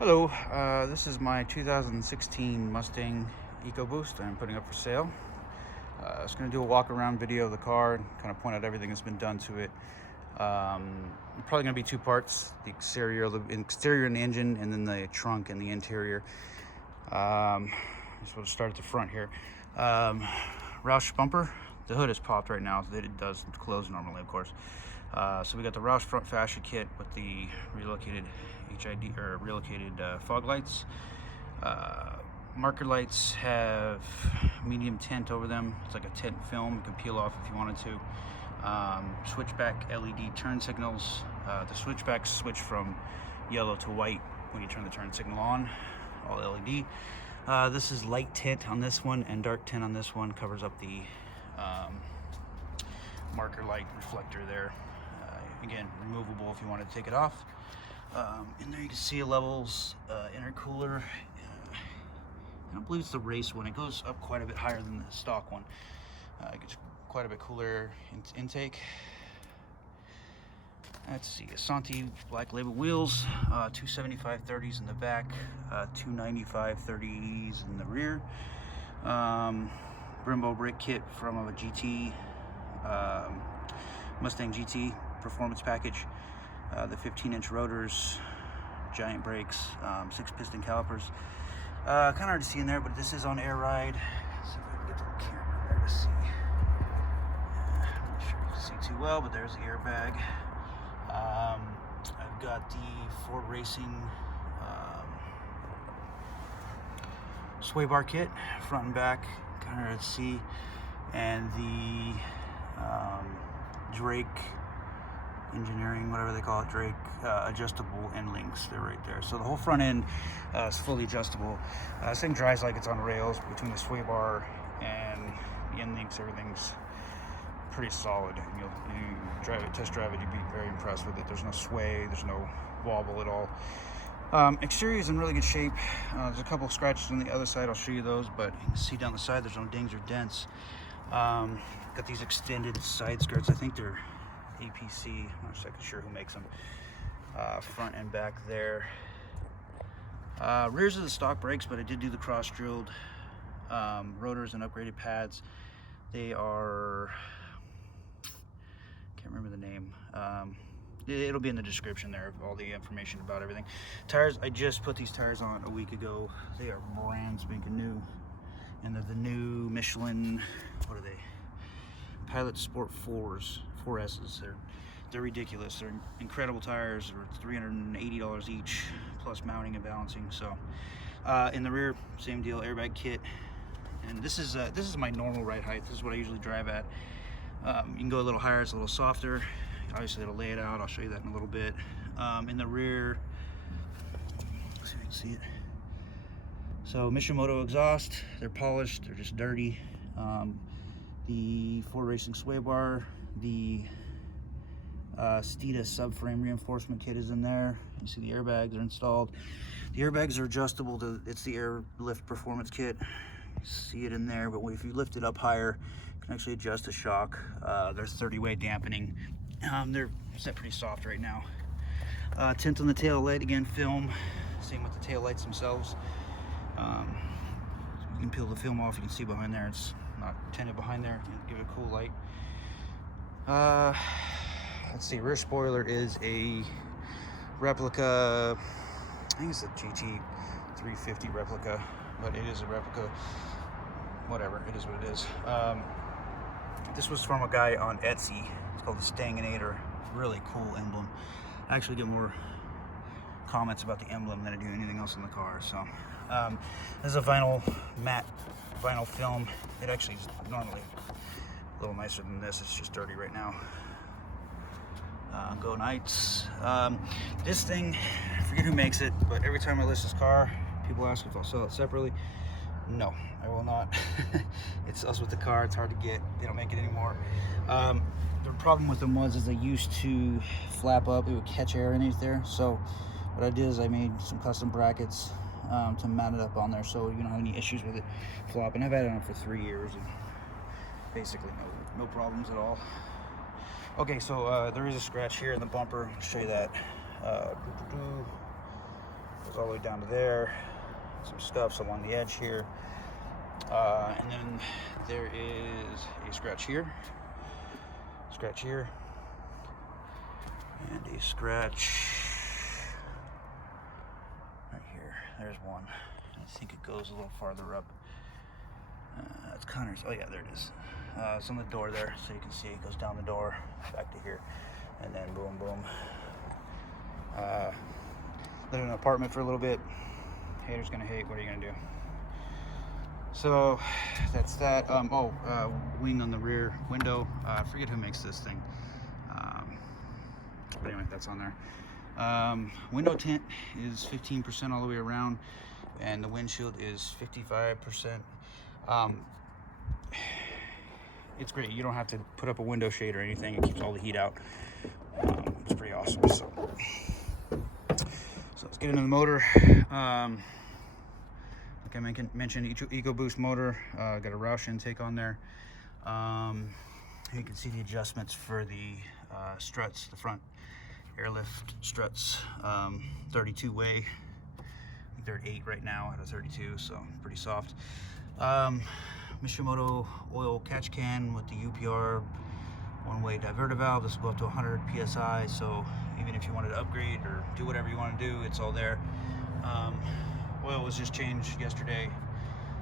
Hello, this is my 2016 Mustang Ecoboost I'm putting up for sale. I was going to do a walk around video of the car and kind of point out everything that's been done to it. Probably going to be two parts, the exterior and the engine, and then the trunk and the interior. Just want to start at the front here. Roush bumper. The hood is popped right now, so it does close normally, of course. So we got the Roush front fascia kit with the relocated fog lights. Marker lights have medium tint over them. It's like a tint film. You can peel off if you wanted to. Switchback LED turn signals. The switchbacks switch from yellow to white when you turn the turn signal on. All LED. This is light tint on this one and dark tint on this one. Covers up the marker light reflector there. Again, removable if you wanted to take it off. In there you can see levels, intercooler. I don't believe it's the race one. It goes up quite a bit higher than the stock one. It gets quite a bit cooler intake. Let's see, Asante black label wheels, 275/30s in the back, 295/30s in the rear. Brembo brake kit from a GT, Mustang GT performance package. The 15-inch rotors, giant brakes, 6-piston calipers. Kind of hard to see in there, but this is on air ride. Let's see if I can get the camera there to see. I'm not sure you can see too well, but there's the airbag. I've got the Ford Racing sway bar kit, front and back, kind of hard to see, and the Drake Engineering, whatever they call it, Drake adjustable end links. They're right there. So the whole front end is fully adjustable. This thing drives like it's on rails between the sway bar and the end links. Everything's pretty solid. You drive it, test drive it, you'd be very impressed with it. There's no sway, there's no wobble at all. Exterior is in really good shape. There's a couple of scratches on the other side. I'll show you those, but you can see down the side there's no dings or dents. Got these extended side skirts. I think they're APC. I'm not exactly sure who makes them. Front and back there. Rears of the stock brakes, but I did do the cross-drilled rotors and upgraded pads. They are, can't remember the name. It'll be in the description there of all the information about everything. Tires, I just put these tires on a week ago. They are brand spanking new, and they're the new Michelin, what are they? Pilot Sport 4S's. They're ridiculous. They're incredible tires. They're $380 each, plus mounting and balancing. So in the rear, same deal, airbag kit. And this is my normal ride height. This is what I usually drive at. You can go a little higher, it's a little softer. Obviously it'll lay it out. I'll show you that in a little bit. In the rear, let's see if you can see it. So Mishimoto exhaust. They're polished. They're just dirty. The Ford Racing sway bar, the Steeda subframe reinforcement kit is in there. You see the airbags are installed. The airbags are adjustable. It's the Airlift performance kit. You see it in there, but if you lift it up higher, you can actually adjust the shock. There's 30-way dampening. They're set pretty soft right now. Tint on the tail light, again, film. Same with the tail lights themselves. You can peel the film off. You can see behind there. It's not tinted behind there. Give it a cool light. Let's see. Rear spoiler is a replica. I think it's a GT 350 replica, but it is a replica. Whatever. It is what it is. This was from a guy on Etsy. It's called the Stanginator. Really cool emblem. I actually get more comments about the emblem than I do anything else in the car. So this is a matte vinyl film. It actually is normally a little nicer than this. It's just dirty right now. Go Knights. This thing, I forget who makes it, but every time I list this car, people ask if I'll sell it separately. No, I will not. It sells with the car. It's hard to get. They don't make it anymore. The problem with them is they used to flap up. It would catch air underneath there. So what I did is I made some custom brackets to mount it up on there, so you don't have any issues with it flopping. I've had it on for 3 years and basically no problems at all. Okay, so there is a scratch here in the bumper. I'll show you that. goes all the way down to there. Some scuffs along the edge here. And then there is a scratch here, and a scratch right here. There's one. I think it goes a little farther up. It's Connor's. Oh yeah, there it is. It's on the door there, so you can see it goes down the door back to here, and then boom, boom. Lived in an apartment for a little bit. Haters gonna hate. What are you gonna do? So that's that. Wing on the rear window. I forget who makes this thing. But anyway, that's on there. Window tint is 15% all the way around, and the windshield is 55%. It's great. You don't have to put up a window shade or anything. It keeps all the heat out. It's pretty awesome. So let's get into the motor. Like I mentioned, Ecoboost motor. Got a Roush intake on there. You can see the adjustments for the struts, the front airlift struts. 32 way. I think they're at 8 right now out of 32, so pretty soft. Mishimoto oil catch can with the UPR one-way diverter valve. This will go up to 100 psi, so even if you wanted to upgrade or do whatever you want to do, it's all there. Oil was just changed yesterday,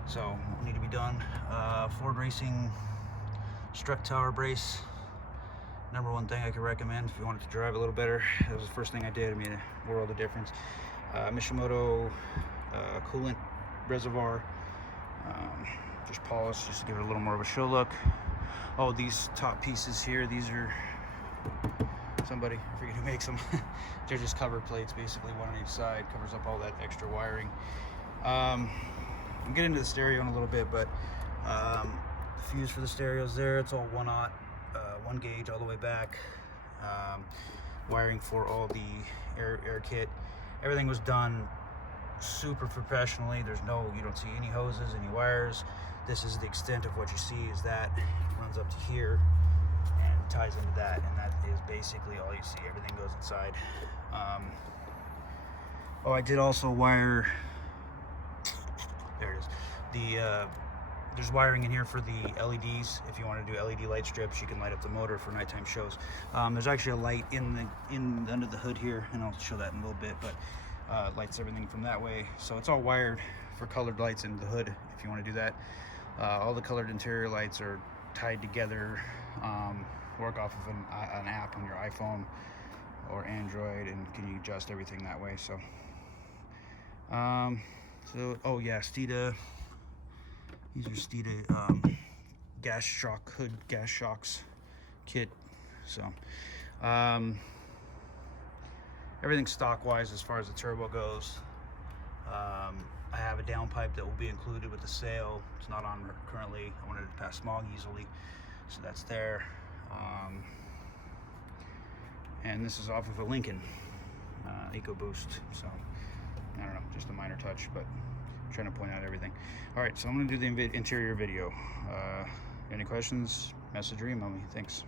so won't need to be done. Ford Racing strut tower brace, number one thing I could recommend if you wanted to drive a little better. That was the first thing I did. It made a world of difference. Mishimoto coolant reservoir, just polished just to give it a little more of a show look. Oh, these top pieces here, these are somebody, I forget who makes them. They're just cover plates, basically, one on each side, covers up all that extra wiring. I'll get into the stereo in a little bit, but the fuse for the stereo's there. It's all 1/0, 1 gauge all the way back. Wiring for all the air kit. Everything was done super professionally. You don't see any hoses, any wires. This is the extent of what you see, is that it runs up to here and ties into that, and that is basically all you see. Everything goes inside. I did also wire, there it is, there's wiring in here for the LEDs. If you want to do LED light strips, you can light up the motor for nighttime shows. There's actually a light under the hood here, and I'll show that in a little bit, but lights everything from that way. So it's all wired for colored lights in the hood if you want to do that. All the colored interior lights are tied together, work off of an app on your iPhone or Android, and can you adjust everything that way. So oh yeah, Steeda, these are Steeda gas shocks kit. So everything stock wise as far as the turbo goes. I have a downpipe that will be included with the sale. It's not on currently. I wanted to pass smog easily, so that's there. And this is off of a Lincoln Ecoboost. So I don't know, just a minor touch, but I'm trying to point out everything. All right, so I'm gonna do the interior video. Any questions? Message or email me. Thanks.